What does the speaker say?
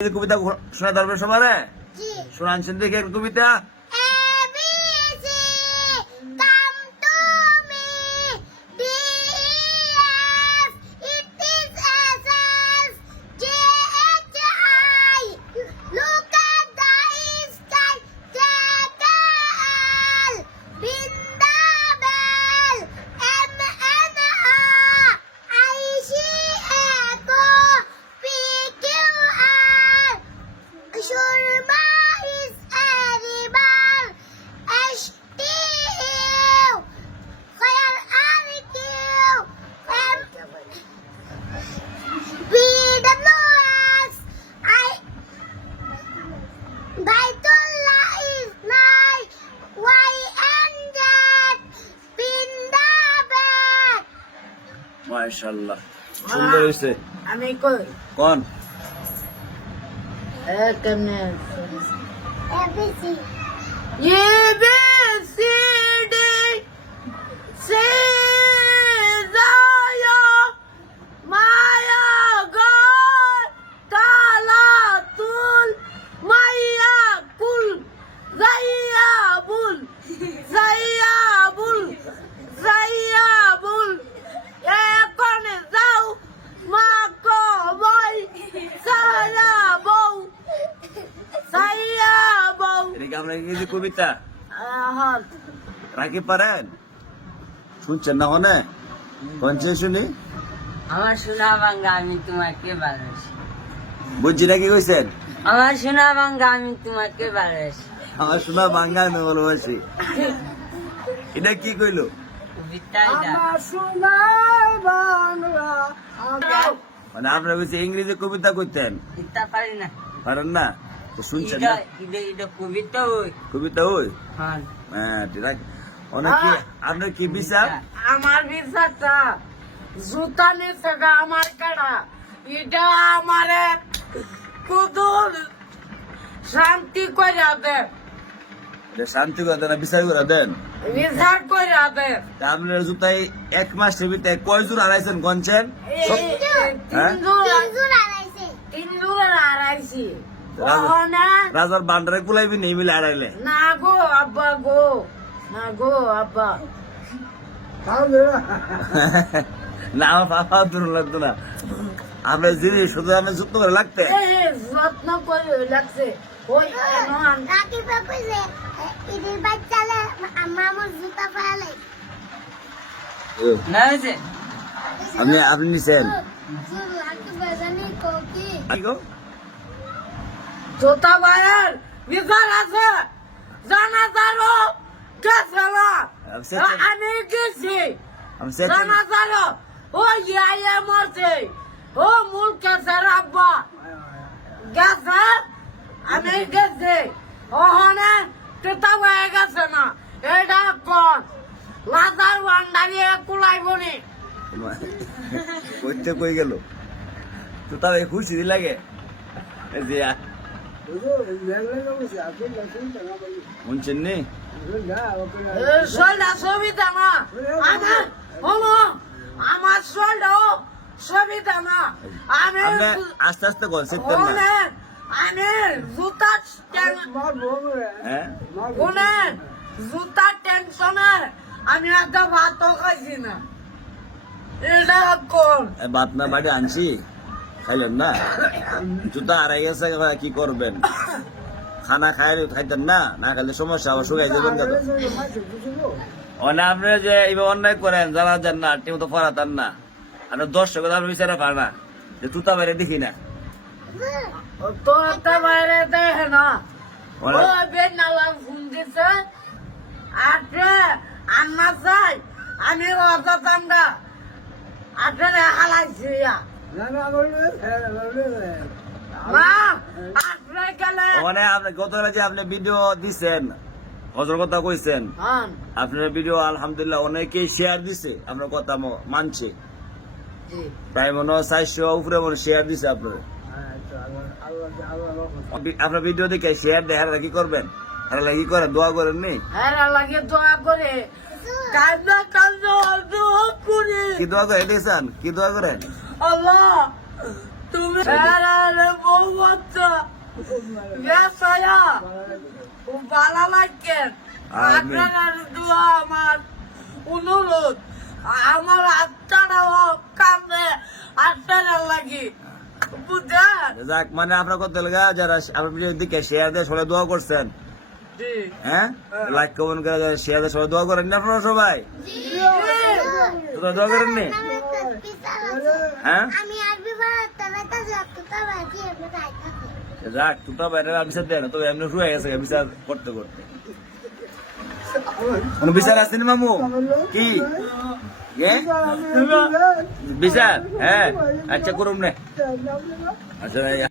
কবিতা শোনা দরবে সবার শোনাচ্ছেন দেখে কবিতা মাশাআল্লাহ সুন্দর হয়েছে। আমি কই কোন কেমনে ABC ABCD Sezaya Maya Gal Talatul Maya Kul Zayabul Zayabul Zayabul Ekone Zau Mako Boy Sayabou Sayabou এটা আমরা ইংরেজি কবিতা হল রাখি পারেন শুনছেন না হনে কোনছে শুনি আমার সোনা বাংলা আমি তোমাকে ভালোবাসি বুঝছি নাকি কইছেন আমার সোনা বাংলা আমি তোমাকে ভালোবাসি আমার শোনা বাংলা আমি ভালোবাসি এটা কি কইলো আমার সোনা বাংলা মানে আপনারা কইছে ইংরেজি কবিতা কইতেন ইতা পারি না পারেন না তো শুনছেন ইদা না ইদা ইদা কবিতা ওই কবিতা ওই হ্যাঁ হ্যাঁ ঠিক আছে অনেকে আপনার কি বিচার আমার বিচারটা জুতা নিচ্ছে আমার কাটা এটা আমারে কুদুর শান্তি করে দে এটা শান্তি করে দেন বিচার করে দেন বিচার করে দে তা আপনার জুতাই এক মাসের ভিতরে কয় জোর হারাইছেন গঞ্চেন হ্যাঁ? তিন জোড়া হারাইছি ওখানে রাজার বান্ডারে কুলাইবি নেই মিলে হারাইলে না গো আব্বা গো না গো আব্বা না আমার পাপা দূর লাগতো না আপনার জিনিস শুধু আমি যত্ন করে লাগতে যত্ন করে লাগছে ওই রাকিব কইছে ঈদের বাচ্চালে মামুর জুতা ফেলে না হয়েছে আপনি নিছেন রাকিব জানি কোকি কি গো? জোতা বাইরের বিচার আছে জানা যারো গেছে না আমি সেটা- আমি গেছি আমি সেটা- জানা যারো ও ইয়া মরছে ও মূল কেসের আব্বা গেছে আমি গেছি ওখানে কেতা হয়ে গেছে না এটা কোন লাজার ভান্ডারিয়ে কুলাইবনি কইতে কই গেল তো তবে খুশি লাগে এই যে শুনছেন নি শোলটা ছবিটা না আমার হলো আমার শোলটাও ছবিটা না আমি আপনি আস্তে আস্তে কোন শিখতেন না ওনে আমি জুতা হ্যাঁ ওনে জুতা টেনশনে আমি একটা ভাতও খাইছি না এটা কোন এই ভাত না বাড়ি আনছি খাইলেন না জুতা হারাই গেছে এবার কি করবেন খানা খাইতেন না না খাইলে সমস্যা আবার শুকাই যাবেন কত অনেক আপনি যে এইভাবে অন্যায় করেন জানা যান না ঠিক মতো পড়াতেন না আপনার দর্শক আপনি বিচারে পার না যে তুতা বাইরে দেখি না তো একটা বাইরে দেখে না ও ওরা- বেনালা ফোন দিছে আটে আন্না চাই আমি অত চান্দা আটে হালাইছি না আটে গেলে মানে আপনি গতকাল যে আপনি ভিডিও দিছেন হজর কথা কইছেন হ্যাঁ আপনার ভিডিও আলহামদুলিল্লাহ অনেকেই শেয়ার দিছে আপনার কথা মানছে জি প্রায় মনে হয় 400 উপরে মনে শেয়ার দিছে আপনার আপনার ভিডিও দেখে শেয়ার দেয় হারা কি করবেন হারা কি করেন দোয়া করেন নি হ্যাঁ লাগে দোয়া করে কান্না কান্না দোয়া করে কি দোয়া করে দেখছেন কি দোয়া করেন আল্লাহ তুমি বউ বাচ্চা বেসায়া ভালো লাগছেন আপনার দোয়া আমার অনুরোধ আমার আত্মারাও কামে আত্মারা লাগি বুঝছেন যাক মানে আপনার কত লাগা যারা আমার ভিডিও দিকে শেয়ার দিয়ে সবাই দোয়া করছেন জি হ্যাঁ লাইক কমেন্ট করে শেয়ার দিয়ে সবাই দোয়া করেন না আপনারা সবাই তোমরা দোয়া করেননি নামে একটা বিশাল আছে। হ্যাঁ আমি আরবি পড়াতে পারতে যতটা বাকি আমি খাইতাছি যাক তোমরা বাইরে বিচার দেয় না তো এমনি শুয়ে গেছে বিচার করতে করতে কোন বিচার আসেনি মামু কি এ? বিচার হ্যাঁ আচ্ছা করুন না আচ্ছা